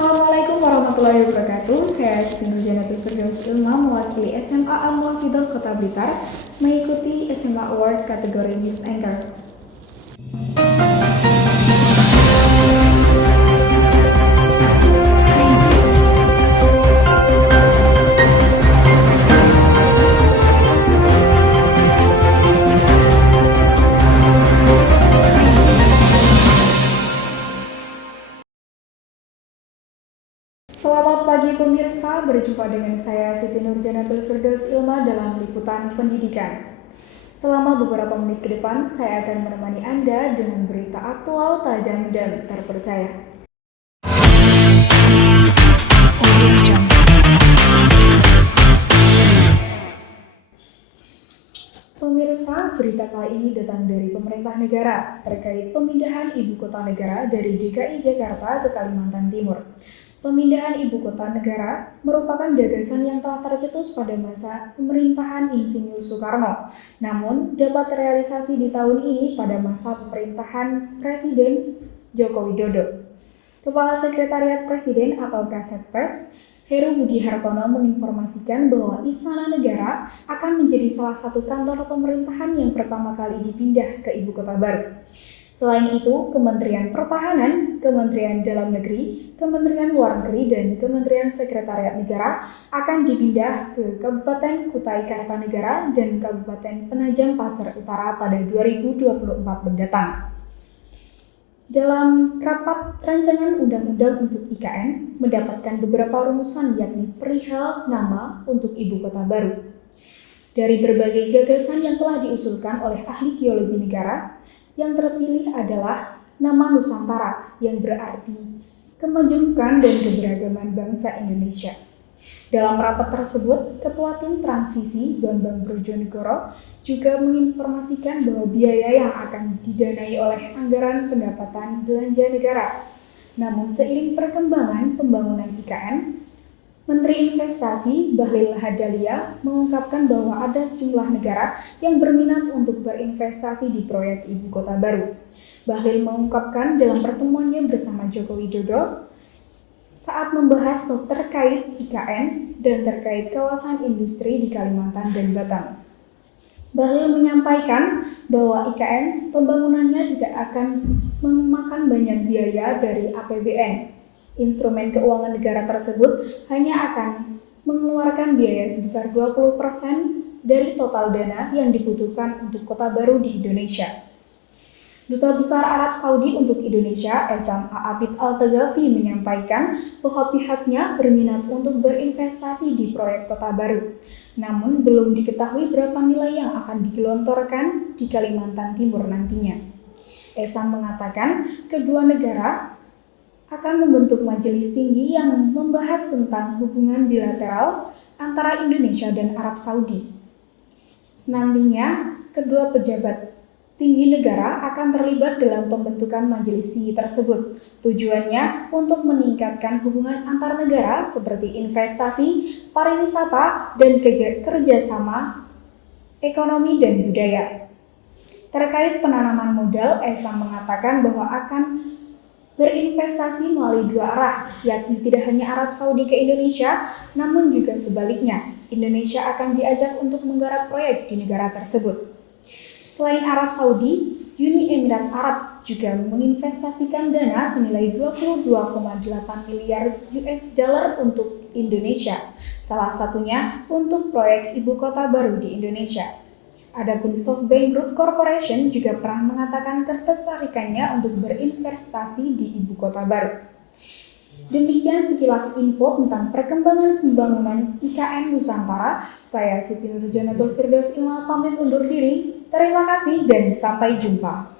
Assalamualaikum warahmatullahi wabarakatuh. Saya Siti Nurjanatul Firdaus Ilma mewakili SMA Al-Muwaffiqah Kota Blitar mengikuti SMA Award kategori News Anchor. Selamat pagi pemirsa, berjumpa dengan saya Siti Nurjanatul Firdaus Ilma dalam liputan pendidikan. Selama beberapa menit ke depan, saya akan menemani Anda dengan berita aktual, tajam, dan terpercaya. Pemirsa, berita kali ini datang dari pemerintah negara terkait pemindahan ibu kota negara dari DKI Jakarta ke Kalimantan Timur. Pemindahan ibu kota negara merupakan gagasan yang telah tercetus pada masa pemerintahan Insinyur Soekarno, namun dapat terrealisasi di tahun ini pada masa pemerintahan Presiden Joko Widodo. Kepala Sekretariat Presiden atau Kasetpres, Heru Budi Hartono menginformasikan bahwa Istana Negara akan menjadi salah satu kantor pemerintahan yang pertama kali dipindah ke ibu kota baru. Selain itu, Kementerian Pertahanan, Kementerian Dalam Negeri, Kementerian Luar Negeri, dan Kementerian Sekretariat Negara akan dipindah ke Kabupaten Kutai Kartanegara dan Kabupaten Penajam Pasir Utara pada 2024 mendatang. Dalam rapat rancangan undang-undang untuk IKN mendapatkan beberapa rumusan yakni perihal nama untuk ibu kota baru. Dari berbagai gagasan yang telah diusulkan oleh ahli geologi negara, yang terpilih adalah nama Nusantara yang berarti kemajuan dan keberagaman bangsa Indonesia. Dalam rapat tersebut, Ketua Tim Transisi Bambang Brojonegoro juga menginformasikan bahwa biaya yang akan didanai oleh anggaran pendapatan belanja negara. Namun seiring perkembangan pembangunan IKN, Menteri Investasi Bahlil Lahadalia mengungkapkan bahwa ada sejumlah negara yang berminat untuk berinvestasi di proyek ibu kota baru. Bahlil mengungkapkan dalam pertemuannya bersama Joko Widodo saat membahas terkait IKN dan terkait kawasan industri di Kalimantan dan Batam. Bahlil menyampaikan bahwa IKN pembangunannya tidak akan memakan banyak biaya dari APBN. Instrumen keuangan negara tersebut hanya akan mengeluarkan biaya sebesar 20% dari total dana yang dibutuhkan untuk kota baru di Indonesia. Duta Besar Arab Saudi untuk Indonesia, Esam Aabid Al-Tagafi menyampaikan bahwa pihaknya berminat untuk berinvestasi di proyek kota baru. Namun belum diketahui berapa nilai yang akan digelontorkan di Kalimantan Timur nantinya. Esam mengatakan kedua negara akan membentuk majelis tinggi yang membahas tentang hubungan bilateral antara Indonesia dan Arab Saudi. Nantinya, kedua pejabat tinggi negara akan terlibat dalam pembentukan majelis tinggi tersebut. Tujuannya untuk meningkatkan hubungan antar negara seperti investasi, pariwisata, dan kerjasama ekonomi dan budaya. Terkait penanaman modal, Esam mengatakan bahwa akan berinvestasi melalui dua arah, yakni tidak hanya Arab Saudi ke Indonesia, namun juga sebaliknya. Indonesia akan diajak untuk menggarap proyek di negara tersebut. Selain Arab Saudi, Uni Emirat Arab juga menginvestasikan dana senilai 22,8 miliar US dollar untuk Indonesia, salah satunya untuk proyek ibu kota baru di Indonesia. Adapun SoftBank Group Corporation juga pernah mengatakan ketertarikannya untuk berinvestasi di ibu kota baru. Demikian sekilas info tentang perkembangan pembangunan IKN Nusantara. Saya Siti Nurjanatul Firdaus Ilma pamit undur diri. Terima kasih dan sampai jumpa.